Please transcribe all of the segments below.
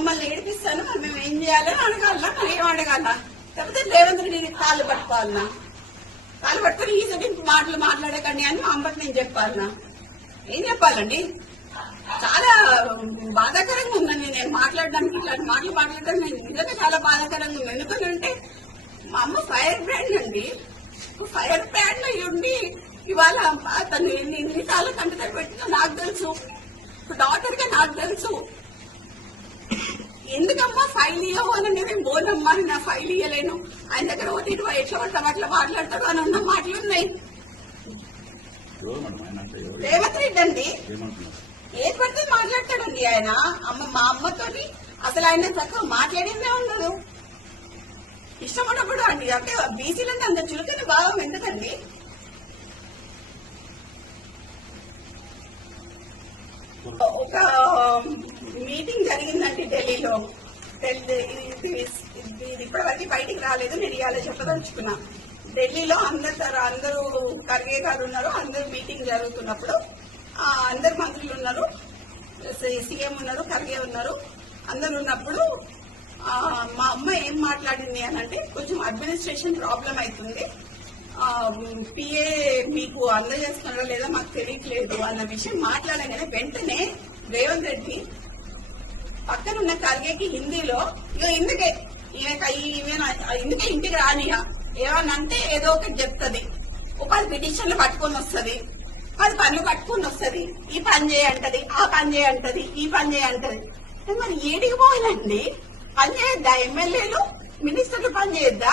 మమ్మల్ని ఏడిపిస్తాను మరి మేము ఏం చేయాలి అడగాల మరి ఏం అడగాల లేకపోతే రేవంత్ నేను కాళ్ళు పట్టుకోవాలనా? కాళ్ళు పట్టుకుని ఈ మాటలు మాట్లాడకండి అని మా అమ్మకి నేను చెప్పాలనా? ఏం చెప్పాలండి? చాలా బాధాకరంగా ఉందండి నేను మాట్లాడడానికి ఇట్లాంటి మాటలు మాట్లాడడం నేను నిజంగా చాలా బాధాకరంగా ఉంది. ఎందుకని అంటే మా అమ్మ ఫైర్ బ్రాండ్ అండి. ఫైర్ బ్రాండ్ అయి ఉండి ఇవాళ తను ఎన్ని ఎన్నిసార్లు కంటి పెట్టిందో నాకు తెలుసు. డాక్టర్గా నాకు తెలుసు. ఎందుకమ్మా ఫైల్ ఇవ్వవు అని నేను బోనమ్మా నా ఫైల్ ఇవ్వలేను ఆయన దగ్గర ఒకటి ఇటు ఎట్లా పడతాం అట్లా మాట్లాడతాడు అని ఉన్న మాటలు ఉన్నాయి. రేవంత్ రెడ్డి అండి ఏది పడితే మాట్లాడతాడండి ఆయన. అమ్మ మా అమ్మతోని అసలు ఆయన చక్కగా మాట్లాడిందే ఉండదు. ఇష్టం ఉన్నప్పుడు అండి అంటే బీసీలంటే అంత చులకని భావం ఎందుకండి? ఒక um, మీటింగ్ జరిగిందండి ఢిల్లీలో. ఇది ఇది ఇప్పటివరకు బయటికి రాలేదు నేను ఇవాళ చెప్పదలుచుకున్నా. ఢిల్లీలో అందరు అందరూ ఖర్గే గారు ఉన్నారు అందరూ మీటింగ్ జరుగుతున్నప్పుడు అందరు మంత్రులు ఉన్నారు సీఎం ఉన్నారు ఖర్గే ఉన్నారు. అందరు ఉన్నప్పుడు మా అమ్మ ఏం మాట్లాడింది అని అంటే కొంచెం అడ్మినిస్ట్రేషన్ ప్రాబ్లం అవుతుంది. పిఏ మీకు అందజేస్తున్నారో లేదా మాకు తెలియట్లేదు అన్న విషయం మాట్లాడగానే వెంటనే రేవంత్ రెడ్డి పక్కన ఉన్న ఖర్గేకి హిందీలో ఇక ఇందుకే ఈమె ఈమె ఇందుకే ఇంటికి రానియా ఏమన్నా అంటే ఏదో ఒకటి చెప్తుంది. ఓ పది పిటిషన్లు పట్టుకొని వస్తుంది. పది పనులు పట్టుకొని వస్తుంది. ఈ పని చేయంటది ఆ పని చేయంటది ఈ పని చేయంటది మరి ఏడికి పోవాలండి పని చేయొద్దా? ఎమ్మెల్యేలు మినిస్టర్లు పని చేయొద్దా?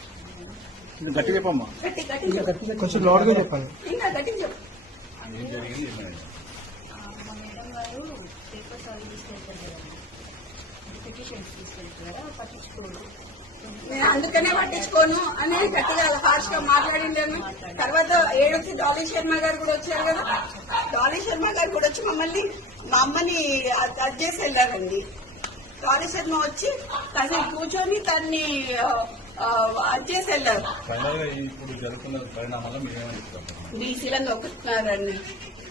గట్టి చెప్పమ్మా. కొంచెం లోడ్గా చెప్పాలి ఇంకా గట్టి చెప్పు. తీసుకెళ్తారు పిటిషన్స్ తీసుకెళ్తారు కదా పట్టించుకోరు. నేను అందుకనే పట్టించుకోను అని గట్టిగా హార్ష్గా మాట్లాడిండేను తర్వాత ఏడొచ్చి డాలీ శర్మ గారు కూడా వచ్చారు కదా. డాలీ శర్మ గారు కూడా వచ్చి మమ్మల్ని మా అమ్మని అది చేసి వెళ్ళారండి డాలీ శర్మ వచ్చి తను కూర్చొని తన్ని చేసి వెళ్ళారు బీసీలను నొక్కుతున్నారండి.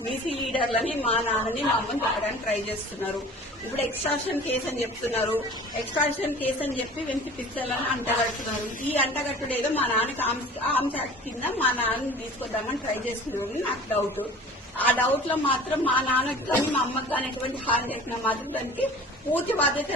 బీసీ లీడర్లని మా నాన్నని మా అమ్మని చెప్పడానికి ట్రై చేస్తున్నారు. ఇప్పుడు ఎక్స్ట్రాషన్ కేసు అని చెప్తున్నారు. ఎక్స్ట్రాషన్ కేసు అని చెప్పి వెంటి పిచ్చలని అంటగడుతున్నారు ఈ అంటగట్టుడు ఏదో మా నాన్నకి ఆర్మ్స్ యాక్ట్ కింద మా నాన్నని తీసుకొద్దామని ట్రై చేస్తున్నారు నాకు డౌట్ ఆ డౌట్లో మాత్రం మా నాన్నకి కానీ మా అమ్మకి కానీ ఎటువంటి హాని చేసినా మాత్రం దానికి పూర్తి బాధ్యత